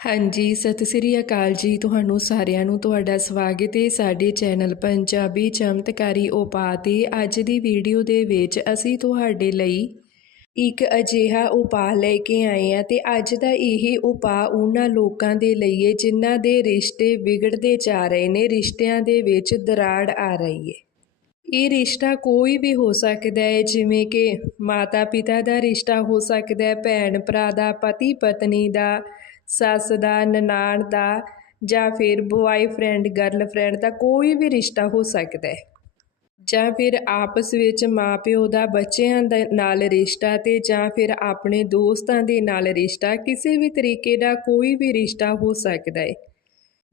ਹਾਂਜੀ, ਸਤਿ ਸ੍ਰੀ ਅਕਾਲ ਜੀ ਤੁਹਾਨੂੰ ਸਾਰਿਆਂ ਨੂੰ, ਤੁਹਾਡਾ ਸਵਾਗਤ ਹੈ ਸਾਡੇ ਚੈਨਲ ਪੰਜਾਬੀ ਚਮਤਕਾਰੀ ਉਪਾਅ ਤੇ। ਅੱਜ ਦੀ ਵੀਡੀਓ ਦੇ ਵਿੱਚ ਅਸੀਂ ਤੁਹਾਡੇ ਲਈ ਇੱਕ ਅਜਿਹਾ ਉਪਾਅ ਲੈ ਕੇ ਆਏ ਆ ਤੇ ਅੱਜ ਦਾ ਇਹ ਉਪਾਅ ਉਹਨਾਂ ਲੋਕਾਂ ਦੇ ਲਈ ਹੈ ਜਿਨ੍ਹਾਂ ਦੇ ਰਿਸ਼ਤੇ ਵਿਗੜਦੇ ਜਾ ਰਹੇ ਨੇ, ਰਿਸ਼ਤਿਆਂ ਦੇ ਵਿੱਚ ਦਰਾੜ ਆ ਰਹੀ ਹੈ। ਇਹ ਰਿਸ਼ਤਾ ਕੋਈ ਵੀ ਹੋ ਸਕਦਾ ਹੈ, ਜਿਵੇਂ ਕਿ ਮਾਤਾ ਪਿਤਾ ਦਾ ਰਿਸ਼ਤਾ ਹੋ ਸਕਦਾ ਹੈ ਭੈਣ ਭਰਾ ਦਾ ਪਤੀ ਪਤਨੀ ਦਾ ਸੱਸ ਦਾ, ਨਨਾਣ ਦਾ ਜਾਂ ਫਿਰ ਬੁਆਏਫ੍ਰੈਂਡ ਗਰਲਫ੍ਰੈਂਡ ਦਾ ਕੋਈ ਵੀ ਰਿਸ਼ਤਾ ਹੋ ਸਕਦਾ ਹੈ। ਜਾਂ ਫਿਰ ਆਪਸ ਵਿੱਚ ਮਾਪਿਓ ਦਾ, ਬੱਚਿਆਂ ਦੇ ਨਾਲ ਰਿਸ਼ਤਾ ਤੇ ਜਾਂ ਫਿਰ ਆਪਣੇ ਦੋਸਤਾਂ ਦੇ ਨਾਲ ਰਿਸ਼ਤਾ, ਕਿਸੇ ਵੀ ਤਰੀਕੇ ਦਾ ਕੋਈ ਵੀ ਰਿਸ਼ਤਾ ਹੋ ਸਕਦਾ ਹੈ।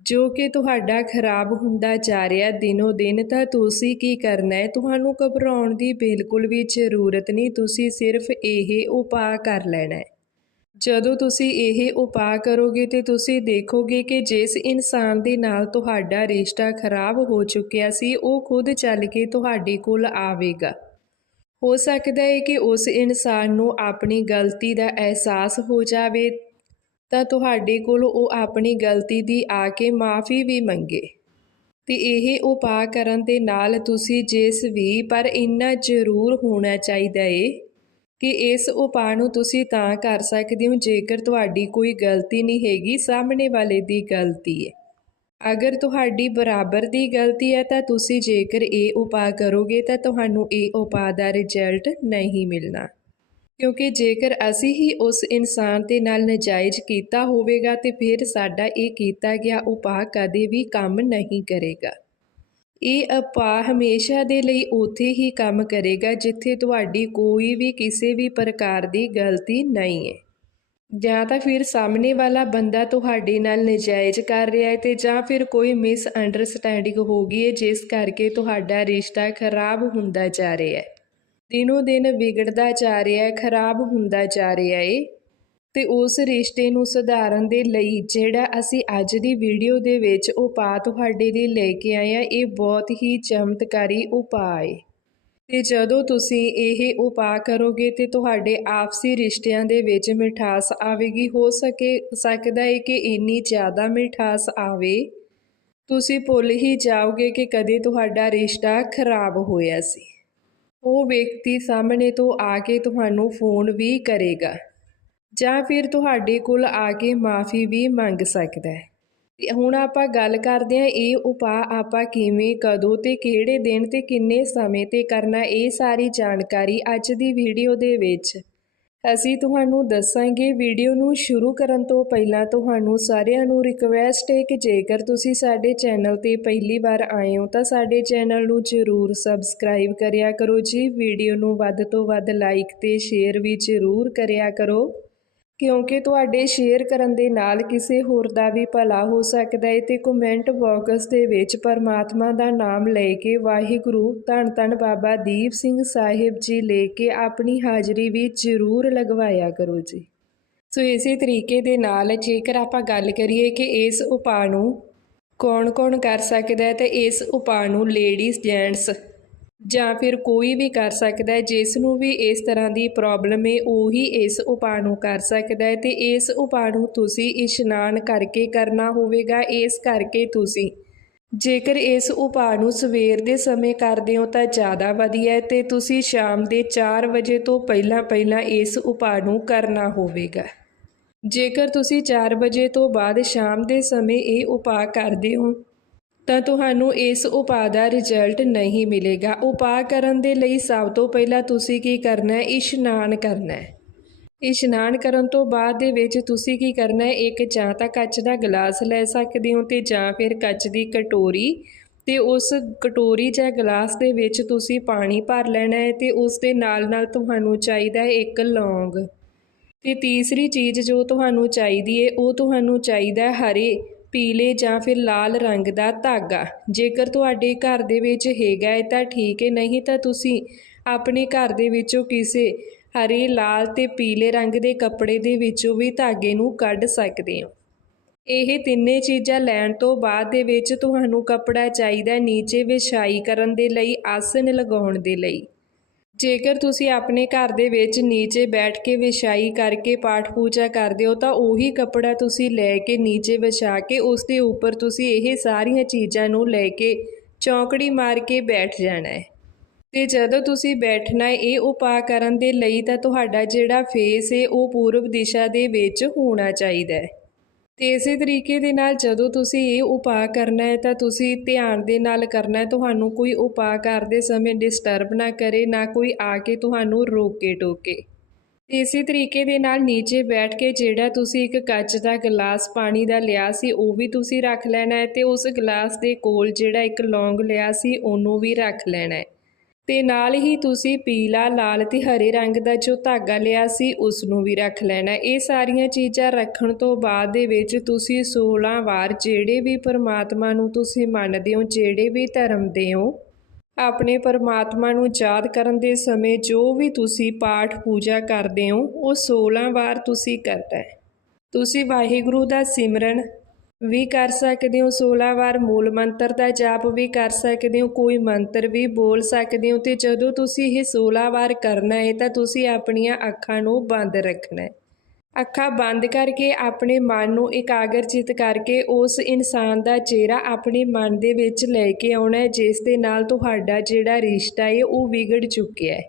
ਜੋ ਕਿ ਤੁਹਾਡਾ ਖਰਾਬ ਹੁੰਦਾ ਜਾ ਰਿਹਾ ਦਿਨੋ ਦਿਨ ਤਾਂ ਤੁਸੀਂ ਕੀ ਕਰਨਾ ਹੈ? ਤੁਹਾਨੂੰ ਘਬਰਾਉਣ ਦੀ ਬਿਲਕੁਲ ਵੀ ਜ਼ਰੂਰਤ ਨਹੀਂ। ਤੁਸੀਂ ਸਿਰਫ ਇਹ ਉਪਾਅ ਕਰ ਲੈਣਾ ਹੈ। ਜਦੋਂ ਤੁਸੀਂ ਇਹ ਉਪਾਅ ਕਰੋਗੇ ਤੇ ਤੁਸੀਂ ਦੇਖੋਗੇ ਕਿ ਜਿਸ ਇਨਸਾਨ ਦੇ ਨਾਲ ਤੁਹਾਡਾ ਰਿਸ਼ਤਾ ਖਰਾਬ ਹੋ ਚੁੱਕਿਆ ਸੀ, ਉਹ ਖੁਦ ਚੱਲ ਕੇ ਤੁਹਾਡੇ ਕੋਲ ਆਵੇਗਾ। ਹੋ ਸਕਦਾ ਹੈ ਕਿ ਉਸ ਇਨਸਾਨ ਨੂੰ ਆਪਣੀ ਗਲਤੀ ਦਾ ਅਹਿਸਾਸ ਹੋ ਜਾਵੇ, ਤਾਂ ਤੁਹਾਡੇ ਕੋਲ ਉਹ ਆਪਣੀ ਗਲਤੀ ਦੀ ਆ ਕੇ ਮਾਫੀ ਵੀ ਮੰਗੇ। ਤੇ ਇਹ ਉਪਾਅ ਕਰਨ ਦੇ ਨਾਲ ਤੁਸੀਂ ਜਿਸ ਵੀ, ਪਰ ਇੰਨਾ ਜ਼ਰੂਰ ਹੋਣਾ ਚਾਹੀਦਾ ਏ। ਕਿ ਇਸ ਉਪਾਅ ਨੂੰ ਤੁਸੀਂ ਤਾਂ ਕਰ ਸਕਦੇ ਹੋ, ਜੇਕਰ ਤੁਹਾਡੀ ਕੋਈ ਗਲਤੀ ਨਹੀਂ ਹੈਗੀ, ਸਾਹਮਣੇ ਵਾਲੇ ਦੀ ਗਲਤੀ ਹੈ। ਅਗਰ ਤੁਹਾਡੀ ਬਰਾਬਰ ਦੀ ਗਲਤੀ ਹੈ, ਤਾਂ ਤੁਸੀਂ ਜੇਕਰ ਇਹ ਉਪਾਅ ਕਰੋਗੇ, ਤਾਂ ਤੁਹਾਨੂੰ ਇਹ ਉਪਾਅ ਦਾ ਰਿਜ਼ਲਟ ਨਹੀਂ ਮਿਲਣਾ। ਕਿਉਂਕਿ ਜੇਕਰ ਅਸੀਂ ਹੀ ਉਸ ਇਨਸਾਨ ਦੇ ਨਾਲ ਨਜਾਇਜ਼ ਕੀਤਾ ਹੋਵੇਗਾ, ਤੇ ਫਿਰ ਸਾਡਾ ਇਹ ਕੀਤਾ ਗਿਆ ਉਪਾਅ ਕਦੇ ਵੀ ਕੰਮ ਨਹੀਂ ਕਰੇਗਾ। ਇਹ ਉਪਾਅ ਹਮੇਸ਼ਾ ਦੇ ਲਈ ਉੱਥੇ ਹੀ ਕੰਮ ਕਰੇਗਾ ਜਿੱਥੇ ਤੁਹਾਡੀ ਕੋਈ ਵੀ ਕਿਸੇ ਵੀ ਪ੍ਰਕਾਰ ਦੀ ਗਲਤੀ ਨਹੀਂ ਹੈ। ਜਾਂ ਤਾਂ ਫਿਰ ਸਾਹਮਣੇ ਵਾਲਾ ਬੰਦਾ ਤੁਹਾਡੇ ਨਾਲ ਨਜਾਇਜ਼ ਕਰ ਰਿਹਾ ਹੈ ਤੇ ਜਾਂ ਫਿਰ ਕੋਈ ਮਿਸ ਅੰਡਰਸਟੈਂਡਿੰਗ ਹੋ ਗਈ ਹੈ, ਜਿਸ ਕਰਕੇ ਤੁਹਾਡਾ ਰਿਸ਼ਤਾ ਖਰਾਬ ਹੁੰਦਾ ਜਾ ਰਿਹਾ ਹੈ। ਦਿਨੋ ਦਿਨ ਵਿਗੜਦਾ ਜਾ ਰਿਹਾ ਹੈ, ਖਰਾਬ ਹੁੰਦਾ ਜਾ ਰਿਹਾ ਹੈ। ਤੇ ਉਸ ਰਿਸ਼ਤੇ ਨੂੰ ਸੁਧਾਰਨ ਦੇ ਲਈ ਜਿਹੜਾ ਅਸੀਂ ਅੱਜ ਦੀ ਵੀਡੀਓ ਦੇ ਵਿੱਚ ਉਪਾਅ ਤੁਹਾਡੇ ਲਈ ਲੈ ਕੇ ਆਏ ਆ ਇਹ ਬਹੁਤ ਹੀ ਚਮਤਕਾਰੀ ਉਪਾਅ ਹੈ ਤੇ ਜਦੋਂ ਤੁਸੀਂ ਇਹ ਉਪਾਅ ਕਰੋਗੇ ਤੇ ਤੁਹਾਡੇ ਆਪਸੀ ਰਿਸ਼ਤਿਆਂ ਦੇ ਵਿੱਚ ਮਿਠਾਸ ਆਵੇਗੀ, ਹੋ ਸਕੇ, ਸਕਦਾ ਹੈ ਕਿ ਇੰਨੀ ਜ਼ਿਆਦਾ ਮਿਠਾਸ ਆਵੇ। ਤੁਸੀਂ ਭੁੱਲ ਹੀ ਜਾਓਗੇ ਕਿ ਕਦੇ ਤੁਹਾਡਾ ਰਿਸ਼ਤਾ ਖਰਾਬ ਹੋਇਆ ਸੀ। ਉਹ ਵਿਅਕਤੀ ਸਾਹਮਣੇ ਤੋਂ ਆ ਕੇ ਤੁਹਾਨੂੰ ਫੋਨ ਵੀ ਕਰੇਗਾ। ਜਾਂ ਫਿਰ ਤੁਹਾਡੇ ਕੋਲ ਆ ਕੇ ਮਾਫੀ ਵੀ ਮੰਗ ਸਕਦਾ ਹੈ। ਤੇ ਹੁਣ ਆਪਾਂ ਗੱਲ ਕਰਦੇ ਹਾਂ, ਇਹ ਉਪਾਅ ਆਪਾਂ ਕਿਵੇਂ, ਕਦੋਂ ਤੇ ਕਿਹੜੇ ਦਿਨ ਤੇ ਕਿੰਨੇ ਸਮੇਂ ਤੇ ਕਰਨਾ, ਇਹ ਸਾਰੀ ਜਾਣਕਾਰੀ ਅੱਜ ਦੀ ਵੀਡੀਓ ਦੇ ਵਿੱਚ। ਅਸੀਂ ਤੁਹਾਨੂੰ ਦੱਸਾਂਗੇ, ਵੀਡੀਓ ਨੂੰ ਸ਼ੁਰੂ ਕਰਨ ਤੋਂ ਪਹਿਲਾਂ ਤੁਹਾਨੂੰ ਸਾਰਿਆਂ ਨੂੰ ਰਿਕਵੈਸਟ ਹੈ ਕਿ ਜੇਕਰ ਤੁਸੀਂ ਸਾਡੇ ਚੈਨਲ ਤੇ ਪਹਿਲੀ ਵਾਰ ਆਏ ਹੋ, ਤਾਂ ਸਾਡੇ ਚੈਨਲ ਨੂੰ ਜ਼ਰੂਰ ਸਬਸਕ੍ਰਾਈਬ ਕਰਿਆ ਕਰੋ ਜੀ। ਵੀਡੀਓ ਨੂੰ ਵੱਧ ਤੋਂ ਵੱਧ ਲਾਈਕ ਤੇ ਸ਼ੇਅਰ ਵੀ ਜ਼ਰੂਰ ਕਰਿਆ ਕਰੋ। ਕਿਉਂਕਿ ਤੁਹਾਡੇ ਸ਼ੇਅਰ ਕਰਨ ਦੇ ਨਾਲ ਕਿਸੇ ਹੋਰ ਦਾ ਵੀ ਭਲਾ ਹੋ ਸਕਦਾ ਹੈ ਤੇ ਕਮੈਂਟ ਬਾਕਸ ਦੇ ਵਿੱਚ ਪਰਮਾਤਮਾ ਦਾ ਨਾਮ ਲੈ ਕੇ ਵਾਹਿਗੁਰੂ ਧੰਨ ਧੰਨ ਬਾਬਾ ਦੀਪ ਸਿੰਘ ਸਾਹਿਬ ਜੀ ਲੈ ਕੇ ਆਪਣੀ ਹਾਜ਼ਰੀ ਵੀ ਜ਼ਰੂਰ ਲਗਵਾਇਆ ਕਰੋ ਜੀ। ਸੋ ਇਸੇ ਤਰੀਕੇ ਦੇ ਨਾਲ ਜੇਕਰ ਆਪਾਂ ਗੱਲ ਕਰੀਏ ਕਿ ਇਸ ਉਪਾਅ ਨੂੰ ਕੌਣ-ਕੌਣ ਕਰ ਸਕਦਾ ਹੈ ਤੇ ਇਸ ਉਪਾਅ ਨੂੰ ਲੇਡੀਜ਼ ਜੈਂਟਸ ਜਾਂ ਫਿਰ ਕੋਈ ਵੀ ਕਰ ਸਕਦਾ ਹੈ, ਜਿਸ ਨੂੰ ਵੀ ਇਸ ਤਰ੍ਹਾਂ ਦੀ ਪ੍ਰੋਬਲਮ ਹੈ, ਉਹੀ ਇਸ ਉਪਾਅ ਨੂੰ ਕਰ ਸਕਦਾ ਹੈ ਤੇ ਇਸ ਉਪਾਅ ਨੂੰ ਤੁਸੀਂ ਇਸ਼ਨਾਨ ਕਰਕੇ ਕਰਨਾ ਹੋਵੇਗਾ, ਇਸ ਕਰਕੇ ਤੁਸੀਂ। ਜੇਕਰ ਇਸ ਉਪਾਅ ਨੂੰ ਸਵੇਰ ਦੇ ਸਮੇਂ ਕਰਦੇ ਹੋ ਤਾਂ ਜ਼ਿਆਦਾ ਵਧੀਆ ਹੈ ਤੇ ਤੁਸੀਂ ਸ਼ਾਮ ਦੇ 4 ਵਜੇ ਤੋਂ ਪਹਿਲਾਂ ਪਹਿਲਾਂ ਇਸ ਉਪਾਅ ਨੂੰ ਕਰਨਾ ਹੋਵੇਗਾ। ਜੇਕਰ ਤੁਸੀਂ 4 ਵਜੇ ਤੋਂ ਬਾਅਦ ਸ਼ਾਮ ਦੇ ਸਮੇਂ ਇਹ ਉਪਾਅ ਕਰਦੇ ਹੋ ਤਾਂ ਤੁਹਾਨੂੰ ਇਸ ਉਪਾਅ ਦਾ ਰਿਜ਼ਲਟ ਨਹੀਂ ਮਿਲੇਗਾ। ਉਪਾਅ ਕਰਨ ਦੇ ਲਈ ਸਭ ਤੋਂ ਪਹਿਲਾਂ ਤੁਸੀਂ ਕੀ ਕਰਨਾ ਹੈ? ਇਸ਼ਨਾਨ ਕਰਨਾ ਹੈ। ਇਸ਼ਨਾਨ ਕਰਨ ਤੋਂ ਬਾਅਦ ਦੇ ਵਿੱਚ ਤੁਸੀਂ ਕੀ ਕਰਨਾ ਹੈ? ਇੱਕ ਜਾਂ ਤਾਂ ਕੱਚ ਦਾ ਗਲਾਸ ਲੈ ਸਕਦੇ ਹੋ ਤੇ ਜਾਂ ਫਿਰ ਕੱਚ ਦੀ ਕਟੋਰੀ ਤੇ ਉਸ ਕਟੋਰੀ ਜਾਂ ਗਲਾਸ ਦੇ ਵਿੱਚ ਤੁਸੀਂ ਪਾਣੀ ਭਰ ਲੈਣਾ ਹੈ ਤੇ ਉਸ ਦੇ ਨਾਲ ਨਾਲ ਤੁਹਾਨੂੰ ਚਾਹੀਦਾ ਹੈ ਇੱਕ ਲੌਂਗ। ਤੇ ਤੀਸਰੀ ਚੀਜ਼ ਜੋ ਤੁਹਾਨੂੰ ਚਾਹੀਦੀ ਹੈ, ਉਹ ਤੁਹਾਨੂੰ ਚਾਹੀਦਾ ਹਰੇ ਪੀਲੇ ਜਾਂ ਫਿਰ ਲਾਲ ਰੰਗ ਦਾ ਧਾਗਾ। ਜੇਕਰ ਤੁਹਾਡੇ ਘਰ ਦੇ ਵਿੱਚ ਹੈਗਾ ਹੈ ਤਾਂ ਠੀਕ ਹੈ, ਨਹੀਂ ਤਾਂ ਤੁਸੀਂ ਆਪਣੇ ਘਰ ਦੇ ਵਿੱਚੋਂ ਕਿਸੇ ਹਰੇ, ਲਾਲ ਤੇ ਪੀਲੇ ਰੰਗ ਦੇ ਕੱਪੜੇ ਦੇ ਵਿੱਚੋਂ ਵੀ ਧਾਗੇ ਨੂੰ ਕੱਢ ਸਕਦੇ ਹੋ। ਇਹ ਤਿੰਨੇ ਚੀਜ਼ਾਂ ਲੈਣ ਤੋਂ ਬਾਅਦ ਦੇ ਵਿੱਚ ਤੁਹਾਨੂੰ ਕੱਪੜਾ ਚਾਹੀਦਾ ਨੀਚੇ ਵਿਛਾਈ ਕਰਨ ਦੇ ਲਈ ਆਸਨ ਲਗਾਉਣ ਦੇ ਲਈ। ਜੇਕਰ ਤੁਸੀਂ ਆਪਣੇ ਘਰ ਦੇ ਵਿੱਚ ਨੀਚੇ ਬੈਠ ਕੇ ਵਿਛਾਈ ਕਰਕੇ ਪਾਠ ਪੂਜਾ ਕਰਦੇ ਹੋ, ਤਾਂ ਉਹੀ ਕੱਪੜਾ ਤੁਸੀਂ ਲੈ ਕੇ ਨੀਚੇ ਵਿਛਾ ਕੇ ਉਸ ਦੇ ਉੱਪਰ ਤੁਸੀਂ ਇਹ ਸਾਰੀਆਂ ਚੀਜ਼ਾਂ ਨੂੰ ਲੈ ਕੇ ਚੌਂਕੜੀ ਮਾਰ ਕੇ ਬੈਠ ਜਾਣਾ ਹੈ। ਤੇ ਜਦੋਂ ਤੁਸੀਂ ਬੈਠਣਾ ਹੈ, ਇਹ ਉਪਾਅ ਕਰਨ ਦੇ ਲਈ ਤਾਂ ਤੁਹਾਡਾ ਜਿਹੜਾ ਫੇਸ ਹੈ, ਉਹ ਪੂਰਬ ਦਿਸ਼ਾ ਦੇ ਵਿੱਚ ਹੋਣਾ ਚਾਹੀਦਾ ਹੈ। ਤੇ ਇਸੇ ਤਰੀਕੇ ਦੇ ਨਾਲ ਜਦੋਂ ਤੁਸੀਂ ਇਹ ਉਪਾਅ ਕਰਨਾ ਹੈ ਤਾਂ ਤੁਸੀਂ ਧਿਆਨ ਦੇ ਨਾਲ ਕਰਨਾ ਹੈ। ਤੁਹਾਨੂੰ ਕੋਈ ਉਪਾਅ ਕਰਦੇ ਸਮੇਂ ਡਿਸਟਰਬ ਨਾ ਕਰੇ, ਨਾ ਕੋਈ ਆ ਕੇ ਤੁਹਾਨੂੰ ਰੋਕੇ ਟੋਕੇ। ਤੇ ਇਸੇ ਤਰੀਕੇ ਦੇ ਨਾਲ ਨੀਚੇ ਬੈਠ ਕੇ ਜਿਹੜਾ ਤੁਸੀਂ ਇੱਕ ਕੱਚ ਦਾ ਗਲਾਸ ਪਾਣੀ ਦਾ ਲਿਆ ਸੀ, ਉਹ ਵੀ ਤੁਸੀਂ ਰੱਖ ਲੈਣਾ ਹੈ ਤੇ ਉਸ ਗਲਾਸ ਦੇ ਕੋਲ ਜਿਹੜਾ ਇੱਕ ਲੌਂਗ ਲਿਆ ਸੀ, ਉਹਨੂੰ ਵੀ ਰੱਖ ਲੈਣਾ ਹੈ। ਤੇ ਨਾਲ ਹੀ ਤੁਸੀਂ ਪੀਲਾ, ਲਾਲ ਤੇ ਹਰੇ ਰੰਗ ਦਾ ਜੋ ਧਾਗਾ ਲਿਆ ਸੀ ਉਸ ਨੂੰ ਵੀ ਰੱਖ ਲੈਣਾ। ਇਹ ਸਾਰੀਆਂ ਚੀਜ਼ਾਂ ਰੱਖਣ ਤੋਂ ਬਾਅਦ ਦੇ ਵਿੱਚ ਤੁਸੀਂ 16 ਵਾਰ ਜਿਹੜੇ ਵੀ ਪਰਮਾਤਮਾ ਨੂੰ ਤੁਸੀਂ ਮੰਨਦੇ ਹੋ, ਜਿਹੜੇ ਵੀ ਧਰਮ ਦੇ ਹੋ, ਆਪਣੇ ਪਰਮਾਤਮਾ ਨੂੰ ਯਾਦ ਕਰਨ ਦੇ ਸਮੇਂ ਜੋ ਵੀ ਤੁਸੀਂ ਪਾਠ ਪੂਜਾ ਕਰਦੇ ਹੋ, ਉਹ 16 ਵਾਰ ਤੁਸੀਂ ਕਰਦਾ ਹੈ। ਤੁਸੀਂ ਵਾਹਿਗੁਰੂ ਦਾ ਸਿਮਰਨ ਵੀ ਕਰ ਸਕਦੇ ਹੋ 16 ਵਾਰ ਮੂਲ ਮੰਤਰ ਦਾ ਜਾਪ ਵੀ ਕਰ ਸਕਦੇ ਹੋ, ਕੋਈ ਮੰਤਰ ਵੀ ਬੋਲ ਸਕਦੇ ਹੋ ਤੇ ਜਦੋਂ ਤੁਸੀਂ ਇਹ 16 ਵਾਰ ਕਰਨਾ ਹੈ ਤਾਂ ਤੁਸੀਂ ਆਪਣੀਆਂ ਅੱਖਾਂ ਨੂੰ ਬੰਦ ਰੱਖਣਾ ਹੈ। ਅੱਖਾਂ ਬੰਦ ਕਰਕੇ ਆਪਣੇ ਮਨ ਨੂੰ ਇਕਾਗਰਚਿਤ ਕਰਕੇ ਉਸ ਇਨਸਾਨ ਦਾ ਚਿਹਰਾ ਆਪਣੇ ਮਨ ਦੇ ਵਿੱਚ ਲੈ ਕੇ ਆਉਣਾ ਹੈ, ਜਿਸ ਦੇ ਨਾਲ ਤੁਹਾਡਾ ਜਿਹੜਾ ਰਿਸ਼ਤਾ ਹੈ ਉਹ ਵਿਗੜ ਚੁੱਕਿਆ ਹੈ।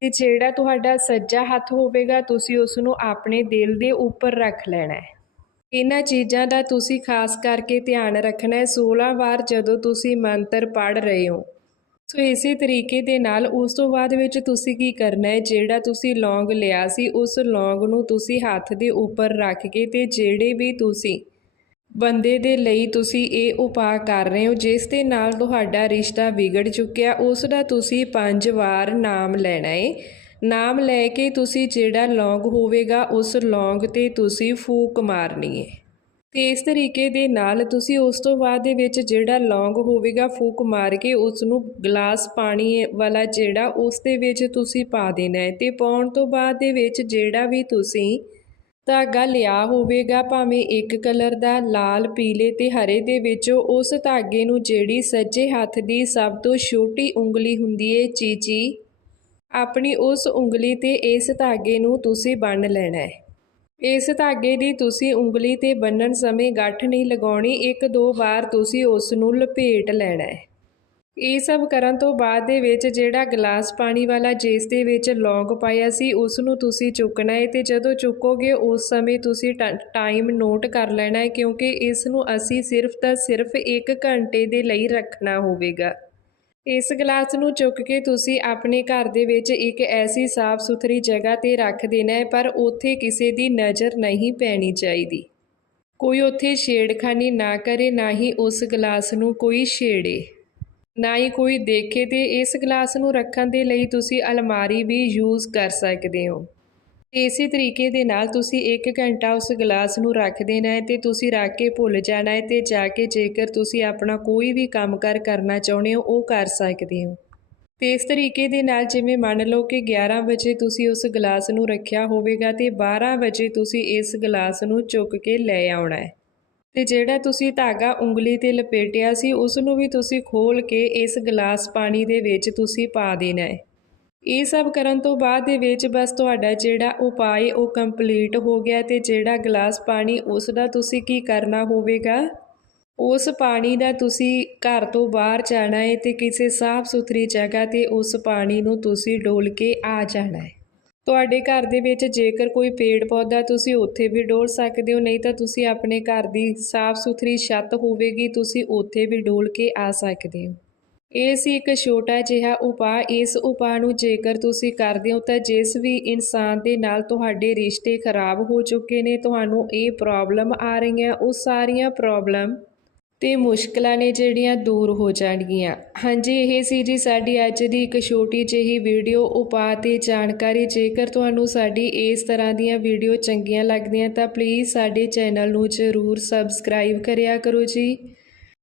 ਤੇ ਜਿਹੜਾ ਤੁਹਾਡਾ ਸੱਜਾ ਹੱਥ ਹੋਵੇਗਾ, ਤੁਸੀਂ ਉਸ ਨੂੰ ਆਪਣੇ ਦਿਲ ਦੇ ਉੱਪਰ ਰੱਖ ਲੈਣਾ ਹੈ। ਇਹਨਾਂ ਚੀਜ਼ਾਂ ਦਾ ਤੁਸੀਂ ਖਾਸ ਕਰਕੇ ਧਿਆਨ ਰੱਖਣਾ ਹੈ। 16 ਵਾਰ ਜਦੋਂ ਤੁਸੀਂ ਮੰਤਰ ਪੜ੍ਹ ਰਹੇ ਹੋ, ਸੋ ਇਸੇ ਤਰੀਕੇ ਦੇ ਨਾਲ ਉਸ ਤੋਂ ਬਾਅਦ ਵਿੱਚ ਤੁਸੀਂ ਕੀ ਕਰਨਾ ਹੈ, ਜਿਹੜਾ ਤੁਸੀਂ ਲੌਂਗ ਲਿਆ ਸੀ, ਉਸ ਲੌਂਗ ਨੂੰ ਤੁਸੀਂ ਹੱਥ ਦੇ ਉੱਪਰ ਰੱਖ ਕੇ ਤੇ ਜਿਹੜੇ ਵੀ ਤੁਸੀਂ ਬੰਦੇ ਦੇ ਲਈ ਤੁਸੀਂ ਇਹ ਉਪਾਅ ਕਰ ਰਹੇ ਹੋ, ਜਿਸ ਦੇ ਨਾਲ ਤੁਹਾਡਾ ਰਿਸ਼ਤਾ ਵਿਗੜ ਚੁੱਕਿਆ, ਉਸ ਦਾ ਤੁਸੀਂ ਪੰਜ ਵਾਰ ਨਾਮ ਲੈਣਾ ਹੈ। ਨਾਮ ਲੈ ਕੇ ਤੁਸੀਂ ਜਿਹੜਾ ਲੌਂਗ ਹੋਵੇਗਾ, ਉਸ ਲੌਂਗ ਤੇ ਤੁਸੀਂ ਫੂਕ ਮਾਰਨੀ ਹੈ ਤੇ ਇਸ ਤਰੀਕੇ ਦੇ ਨਾਲ ਤੁਸੀਂ ਉਸ ਤੋਂ ਬਾਅਦ ਦੇ ਵਿੱਚ ਜਿਹੜਾ ਲੌਂਗ ਹੋਵੇਗਾ, ਫੂਕ ਮਾਰ ਕੇ ਉਸ ਨੂੰ ਗਲਾਸ ਪਾਣੀ ਵਾਲਾ ਜਿਹੜਾ, ਉਸ ਦੇ ਵਿੱਚ ਤੁਸੀਂ ਪਾ ਦੇਣਾ ਹੈ। ਤੇ ਪਾਉਣ ਤੋਂ ਬਾਅਦ ਦੇ ਵਿੱਚ ਜਿਹੜਾ ਵੀ ਤੁਸੀਂ ਧਾਗਾ ਲਿਆ ਹੋਵੇਗਾ, ਭਾਵੇਂ ਇੱਕ ਕਲਰ ਦਾ, ਲਾਲ, ਪੀਲੇ ਤੇ ਹਰੇ ਦੇ ਵਿੱਚੋਂ, ਉਸ ਧਾਗੇ ਨੂੰ ਜਿਹੜੀ ਸੱਜੇ ਹੱਥ ਦੀ ਸਭ ਤੋਂ ਛੋਟੀ ਉਂਗਲੀ ਹੁੰਦੀ ਏ ਚੀਚੀ। ਆਪਣੀ ਉਸ ਉਂਗਲੀ ਤੇ ਇਸ ਧਾਗੇ ਨੂੰ ਤੁਸੀਂ ਬੰਨ ਲੈਣਾ ਹੈ। ਇਸ ਧਾਗੇ ਦੀ ਤੁਸੀਂ ਉਂਗਲੀ ਤੇ ਬੰਨਣ ਸਮੇਂ ਗੱਠ ਨਹੀਂ ਲਗਾਉਣੀ, ਇੱਕ ਦੋ ਵਾਰ ਤੁਸੀਂ ਉਸ ਨੂੰ ਲਪੇਟ ਲੈਣਾ ਹੈ। ਇਹ ਸਭ ਕਰਨ ਤੋਂ ਬਾਅਦ ਦੇ ਵਿੱਚ ਜਿਹੜਾ ਗਲਾਸ ਪਾਣੀ ਵਾਲਾ ਜਿਸ ਦੇ ਵਿੱਚ ਲੌਂਗ ਪਾਇਆ ਸੀ ਉਸ ਨੂੰ ਤੁਸੀਂ ਚੁੱਕਣਾ ਹੈ ਤੇ ਜਦੋਂ ਚੁੱਕੋਗੇ, ਉਸ ਸਮੇਂ ਤੁਸੀਂ ਟਾਈਮ ਨੋਟ ਕਰ ਲੈਣਾ ਹੈ ਕਿਉਂਕਿ ਇਸ ਨੂੰ ਅਸੀਂ ਸਿਰਫ ਤਾਂ ਸਿਰਫ 1 ਘੰਟੇ ਦੇ ਲਈ ਰੱਖਣਾ ਹੋਵੇਗਾ। ਇਸ ਗਲਾਸ ਨੂੰ ਚੁੱਕ ਕੇ ਤੁਸੀਂ ਆਪਣੇ ਘਰ ਦੇ ਵਿੱਚ ਇੱਕ ਐਸੀ ਸਾਫ਼ ਸੁਥਰੀ ਜਗ੍ਹਾ ਤੇ ਰੱਖ ਦੇਣਾ ਹੈ, ਪਰ ਉੱਥੇ ਕਿਸੇ ਦੀ ਨਜ਼ਰ ਨਹੀਂ ਪੈਣੀ ਚਾਹੀਦੀ। ਕੋਈ ਉੱਥੇ ਛੇੜਖਾਨੀ ਨਾ ਕਰੇ, ਨਾ ਹੀ ਉਸ ਗਲਾਸ ਨੂੰ ਕੋਈ ਛੇੜੇ। ਨਾ ਹੀ ਕੋਈ ਦੇਖੇ ਤੇ ਇਸ ਗਲਾਸ ਨੂੰ ਰੱਖਣ ਦੇ ਲਈ ਤੁਸੀਂ ਅਲਮਾਰੀ ਵੀ ਯੂਜ਼ ਕਰ ਸਕਦੇ ਹੋ। ਇਸੇ ਤਰੀਕੇ ਦੇ ਨਾਲ ਤੁਸੀਂ 1 ਘੰਟਾ ਉਸ ਗਲਾਸ ਨੂੰ ਰੱਖ ਦੇਣਾ ਹੈ ਤੇ ਤੁਸੀਂ ਰੱਖ ਕੇ ਭੁੱਲ ਜਾਣਾ ਹੈ ਤੇ ਜਾ ਕੇ ਜੇਕਰ ਤੁਸੀਂ ਆਪਣਾ ਕੋਈ ਵੀ ਕੰਮ ਕਰ ਕਰਨਾ ਚਾਹੁੰਦੇ ਹੋ, ਉਹ ਕਰ ਸਕਦੇ ਹੋ। ਤੇ ਇਸ ਤਰੀਕੇ ਦੇ ਨਾਲ ਜਿਵੇਂ ਮੰਨ ਲਓ ਕਿ 11 ਵਜੇ ਤੁਸੀਂ ਉਸ ਗਲਾਸ ਨੂੰ ਰੱਖਿਆ ਹੋਵੇਗਾ ਤੇ 12 ਵਜੇ ਤੁਸੀਂ ਇਸ ਗਲਾਸ ਨੂੰ ਚੁੱਕ ਕੇ ਲੈ ਆਉਣਾ ਹੈ। ਤੇ ਜਿਹੜਾ ਤੁਸੀਂ ਧਾਗਾ ਉਂਗਲੀ ਤੇ ਲਪੇਟਿਆ ਸੀ, ਉਸ ਨੂੰ ਵੀ ਤੁਸੀਂ ਖੋਲ ਕੇ ਇਸ ਗਲਾਸ ਪਾਣੀ ਦੇ ਵਿੱਚ ਤੁਸੀਂ ਪਾ ਦੇਣਾ ਹੈ। ਇਹ ਸਭ ਕਰਨ ਤੋਂ ਬਾਅਦ ਦੇ ਵਿੱਚ ਬਸ ਤੁਹਾਡਾ ਜਿਹੜਾ ਉਪਾਅ ਉਹ ਕੰਪਲੀਟ ਹੋ ਗਿਆ ਤੇ ਜਿਹੜਾ ਗਲਾਸ ਪਾਣੀ ਉਸ ਦਾ ਤੁਸੀਂ ਕੀ ਕਰਨਾ ਹੋਵੇਗਾ? ਉਸ ਪਾਣੀ ਦਾ ਤੁਸੀਂ ਘਰ ਤੋਂ ਬਾਹਰ ਜਾਣਾ ਹੈ ਤੇ ਕਿਸੇ ਸਾਫ਼ ਸੁਥਰੀ ਜਗ੍ਹਾ ਤੇ ਉਸ ਪਾਣੀ ਨੂੰ ਤੁਸੀਂ ਡੋਲ ਕੇ ਆ ਜਾਣਾ ਹੈ। ਤੁਹਾਡੇ ਘਰ ਦੇ ਵਿੱਚ ਜੇਕਰ ਕੋਈ ਪੇੜ ਪੌਦਾ ਤੁਸੀਂ ਉੱਥੇ ਵੀ ਡੋਲ ਸਕਦੇ ਹੋ, ਨਹੀਂ ਤਾਂ ਤੁਸੀਂ ਆਪਣੇ ਘਰ ਦੀ ਸਾਫ਼ ਸੁਥਰੀ ਛੱਤ ਹੋਵੇਗੀ, ਤੁਸੀਂ ਉੱਥੇ ਵੀ ਡੋਲ ਕੇ ਆ ਸਕਦੇ ਹੋ। ਇਹ ਸੀ ਇੱਕ ਛੋਟਾ ਜਿਹਾ ਉਪਾਅ। ਇਸ ਉਪਾਅ ਨੂੰ ਜੇਕਰ ਤੁਸੀਂ ਕਰਦੇ ਹੋ ਤਾਂ ਜਿਸ ਵੀ ਇਨਸਾਨ ਦੇ ਨਾਲ ਤੁਹਾਡੇ ਰਿਸ਼ਤੇ ਖਰਾਬ ਹੋ ਚੁੱਕੇ ਨੇ, ਤੁਹਾਨੂੰ ਇਹ ਪ੍ਰੋਬਲਮ ਆ ਰਹੀਆਂ। ਉਹ ਸਾਰੀਆਂ ਪ੍ਰੋਬਲਮ ਤੇ ਮੁਸ਼ਕਲਾਂ ਨੇ ਜਿਹੜੀਆਂ ਦੂਰ ਹੋ ਜਾਣਗੀਆਂ। ਹਾਂਜੀ, ਇਹ ਸੀ ਜੀ ਸਾਡੀ ਅੱਜ ਦੀ ਇੱਕ ਛੋਟੀ ਜਿਹੀ ਵੀਡੀਓ। ਉਪਾਅ ਤੇ ਜਾਣਕਾਰੀ, ਜੇਕਰ ਤੁਹਾਨੂੰ ਸਾਡੀ ਇਸ ਤਰ੍ਹਾਂ ਦੀਆਂ ਵੀਡੀਓ ਚੰਗੀਆਂ ਲੱਗਦੀਆਂ ਤਾਂ ਪਲੀਜ਼ ਸਾਡੇ ਚੈਨਲ ਨੂੰ ਜ਼ਰੂਰ ਸਬਸਕ੍ਰਾਈਬ ਕਰਿਆ ਕਰੋ ਜੀ।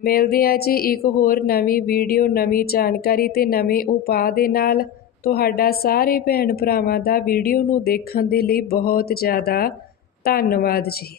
ਮਿਲਦੇ ਆ ਜੀ ਇੱਕ ਹੋਰ ਨਵੀਂ ਵੀਡੀਓ, ਨਵੀਂ ਜਾਣਕਾਰੀ ਤੇ ਨਵੇਂ ਉਪਾਅ ਦੇ ਨਾਲ। ਤੁਹਾਡਾ ਸਾਰੇ ਭੈਣ ਭਰਾਵਾਂ ਦਾ ਵੀਡੀਓ ਨੂੰ ਦੇਖਣ ਦੇ ਲਈ ਬਹੁਤ ਜ਼ਿਆਦਾ ਧੰਨਵਾਦ ਜੀ।